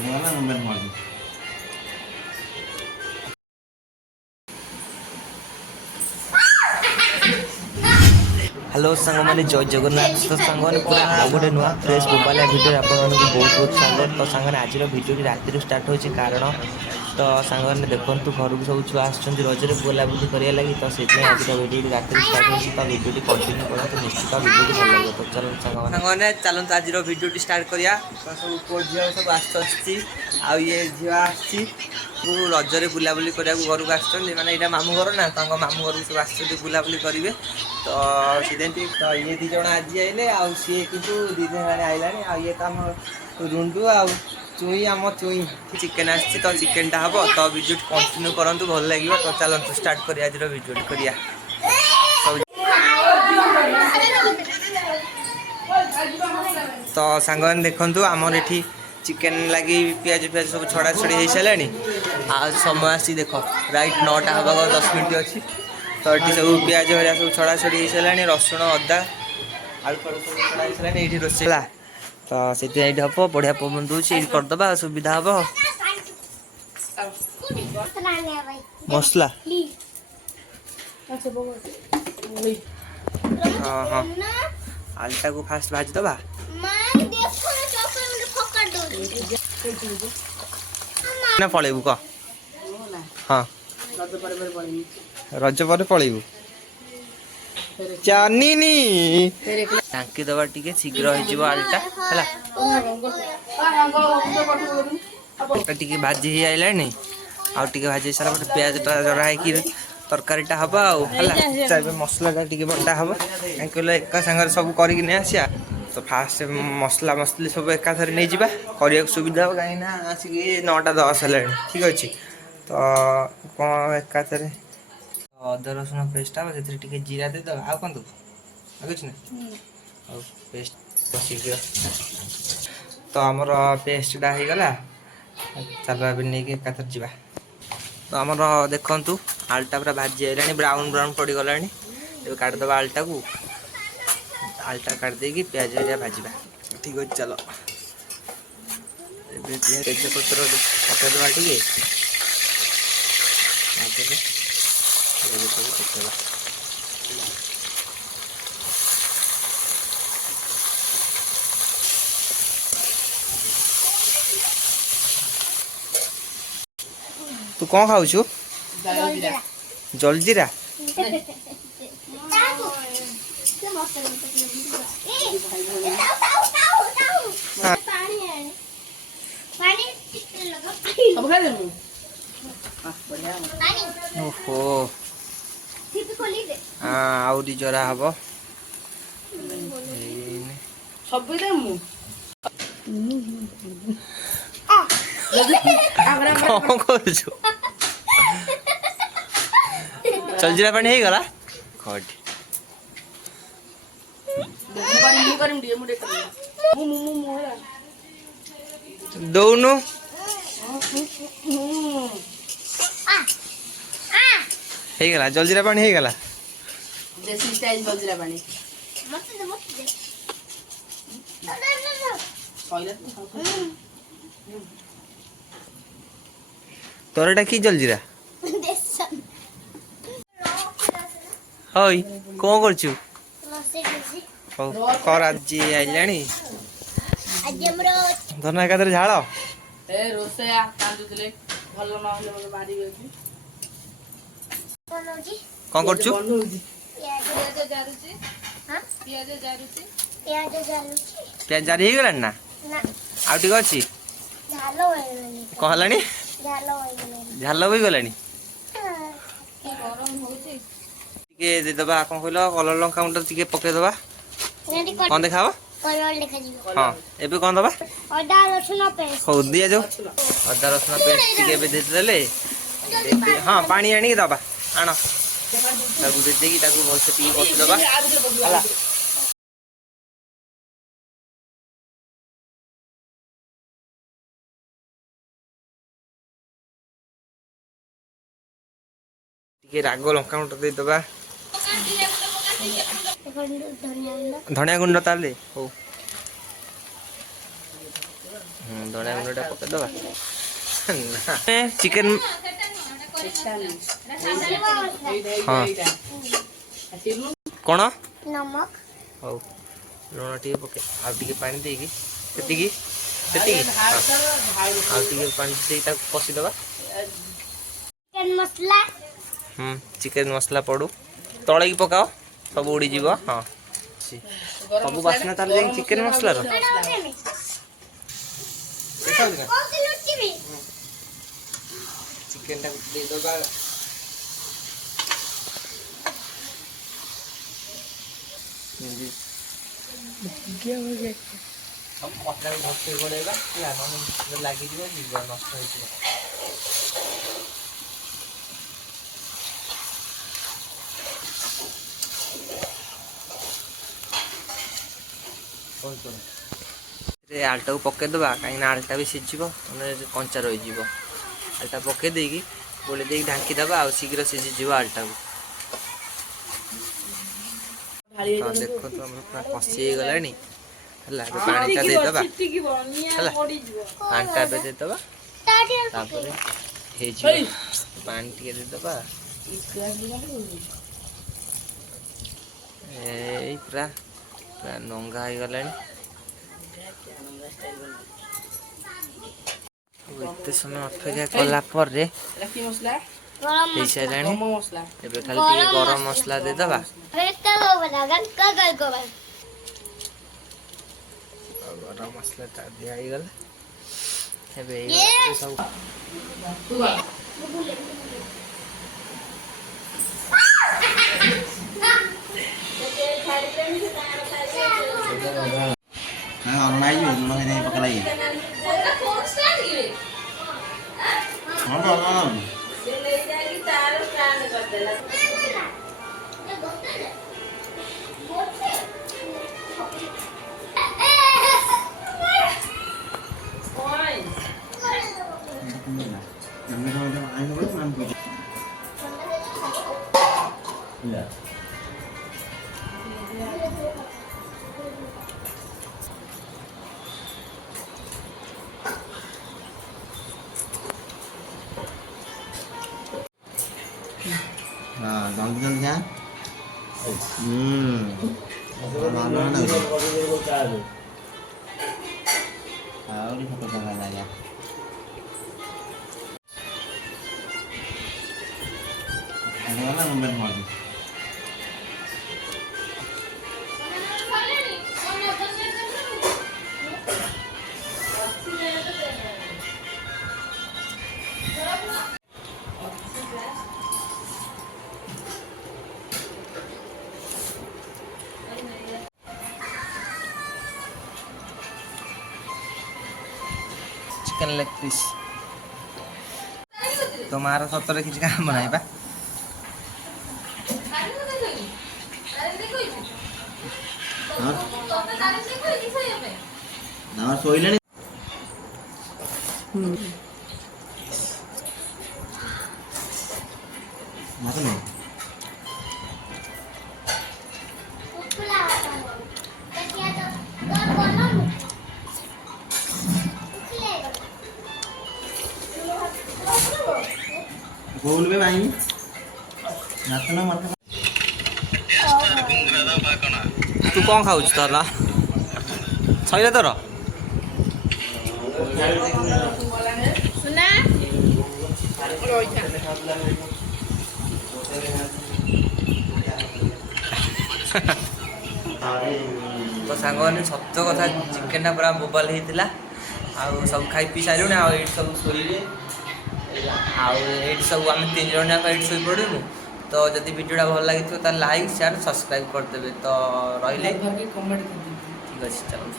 Hello सांग मैंने जय जगन्नाथ तो सांग मैंने पूरा आउ गोटे नुआ फ्रेश मोबाइल भिडियो आप बहुत बहुत स्वागत तो सांग आज भिडियो राति स्टार्ट हो कारण तो सांग मैंने देखूँ घर को सब छुआ आजरे बुलाबुली करने लगी तो से आज भिडियो राति स्टार्ट हो तो भिडियो कंटिन्यू करा तो निश्चित भिडियो भल लगे तो चलो सांग चलते आज भिडियो स्टार्ट करा तो सब पुओ झील सब आए झी आसी रजरे बुलाबुली करा घर को आसने यहाँ मामू घर ना तो मामू घर सब आस बुलाबुली करेंगे तो तो ये दी जन आज आइले सी कि दी दिन आइला ये तो आम रुंडू आ चुई आम चुई चिकेन आसी तो चिकेन टा हम तो भिडियो कंटिन्यू करूँ भल लगे तो चलते स्टार्ट कर आज भिडियो करिया तो सांग देखु आमर ये चिकेन लगी पियाज पियाज सब छड़ा छड़ी हो सारे आ समय आसी देख राइट 9टा हवा 10 मिनट अच्छी तो ये सब पियाज भाया सब छड़ा छड़ी हो सारे रसुण अदा आलू फल सब छड़ा हो सारे ये रोसे तो से हम बढ़िया पवन दूसरी ये करदे सुविधा हम मसला हाँ हाँ आलूटा को फास्ट भाजदबा ना पलैबू कह हाँ रज पर पलैबू चानी टांकी दबा टिके शीघ्र हो आलूटा टिके भाजी ही आइला आउे भाजी सारा प्याज जरा है तरकारीटा हम आए मसलाटा टे बटा हम कहीं एका सागर सब करके आसिया तो फास्ट मसला मसली सब एकाथर नहीं जावा कर सुविधा हो कहीं आसिक 9टा 10 है ठीक अच्छे तो कौन एकाथर अदा रसुण पेस्ट हम से जीरा देद आ कौन दब कुछ ना पेस्ट शीघ्र तो आमर पेस्टा हो गला चलो नहीं एकाथर जा तो आमर देखु आलूटा पूरा भाजी आइलानी ब्राउन ब्राउन पड़गला काटिदेवा आलूटा को आलूटा काटिदेकी प्याज हरिया भाजवा ठीक अच्छे चलो तेजपत्र पकईदेवा टे तू कौन खाऊ जलजीरा ओहो हाँ आउरी जरा हम कौन कर जलजीरा पानी हो गला खट दौनु ହେଇଗଲା ଜଲଜିରା ପାଣି ହେଇଗଲା ଦେଶୀ ଷ୍ଟାଇଲ ଜଲଜିରା ପାଣି ତୋର ଏଟା କି ଜଲଜିରା ହଇ କଣ କରୁଛୁ କର ଆଜି ଆଇଲାଣି ଧନ ଏକାଥରେ ଝାଳ ଏ ରୋଷେଇଆ କାନ୍ଦୁଥିଲେ ଭଲ ନହେଲେ ମୋତେ ମାରିବେ କି କଣ କରୁଛୁ ପିଆଜ ଜାରି ହେଇଗଲାଣି ନା ଆଉ ଟିକେ ଅଛି କଣ ହେଲାଣି ଝାଲ ହେଇଗଲାଣି ଟିକେ ଦେଇଦବା କଣ କହିଲ କଲର ଲଙ୍କା ଗୁଣ୍ଡ ଟିକେ ପକେଇଦବା କଣ ଦେଖା हाँ एबे कौन दबा अदा रसुण पेस्ट हो दिया जो अदा रसुण पेस्ट टिके बे दे देले हां पानी आनी दबा आनो ताकू दे देगी ताकू बहुत से टिके पस दबा हला टिके राग लंका गुंड दे दबा धनिया गुंड ताले हो ଧଣିଆ ଗୁଣ୍ଡଟା ପକେଇଦବା। ଚିକେନ ହଁ କ'ଣ ହଉ ଲୁଣ ଟିକେ ପକେଇ ଆଉ ଟିକେ ପାଣି ଦେଇକି ସେତିକି ସେତିକି ଆଉ ଟିକେ ପାଣି ଦେଇକି ତାକୁ କଷିଦେବା। ଚିକେନ ମସଲା ପଡ଼ୁ ତଳେକି ପକାଅ ସବୁ ଉଡ଼ିଯିବ। ହଁ ସବୁ ବାସ୍ନା ତାହେଲେ ଯାଇକି ଚିକେନ ମସଲାର ଚିକେନଟାକୁ ଦେଇଦେବା। ସବୁ ମସଲାକୁ ଭଲସେ ଗୋଳେଇବା ହେଲା, ନହେଲେ ଲାଗିଯିବ ଯିବ ନଷ୍ଟ ହେଇଯିବ। ଆଳୁଟାକୁ ପକେଇଦେବା, କାହିଁକିନା ଆଳୁଟା ବି ସିଝିବ ନହେଲେ କଞ୍ଚା ରହିଯିବ। ଆଳୁଟା ପକେଇ ଦେଇକି ଗୋଳେଇ ଦେଇକି ଢାଙ୍କିଦେବା, ଆଉ ଶୀଘ୍ର ସିଝିଯିବ ଆଳୁଟାକୁ। ଦେଖନ୍ତୁ ଆମର ପୁରା କଷି ହେଇଗଲାଣି ହେଲା। ଏବେ ପାଣିଟା ଦେଇଦେବା ହେଲା, ପାଣିଟା ଏବେ ଦେଇଦେବା ତାପରେ ହେଇଯିବ। ପାଣି ଟିକେ ଦେଇଦେବା। ଏଇ ପୁରା ନଙ୍ଗା ହେଇଗଲାଣି। ଏତେ ସମୟ ଅପେକ୍ଷା କଲା ପରେ ହେଇସାରିଲାଣି। ଏବେ ଖାଲି ଟିକେ ଗରମ ମସଲା ଦେଇଦେବା। ଗରମ ମସଲାଟା ଦିଆ ହେଇଗଲା। ଏବେ ସବୁ ଜଲ୍ଦି ଜଲ୍ଦି ଯା। ଆହୁରି ଫଟୋ ଲାଗା ମୋବାଇଲ ମାରି ଚିକେନ ଲେగ్ ପିସ୍। ତମାର ସତରେ କିଛି କାମ ନାହିଁ ବା। ଶୋଇଲେଣି। बोल भाई नाचना मत। तू कौन खाऊ ताला सैला तोर तो सांग मैंने सत कथा चिकेन पूरा बोबाल होता आउ सब खाई पी सारूँ आउ सब शोबे आउ सब आम 3 जन जाक ये शो पड़ू। तो जदि वीडियोटा भल लगी तो लाइक शेयर सब्सक्राइब करदे। तो रही ठीक अच्छे चलो।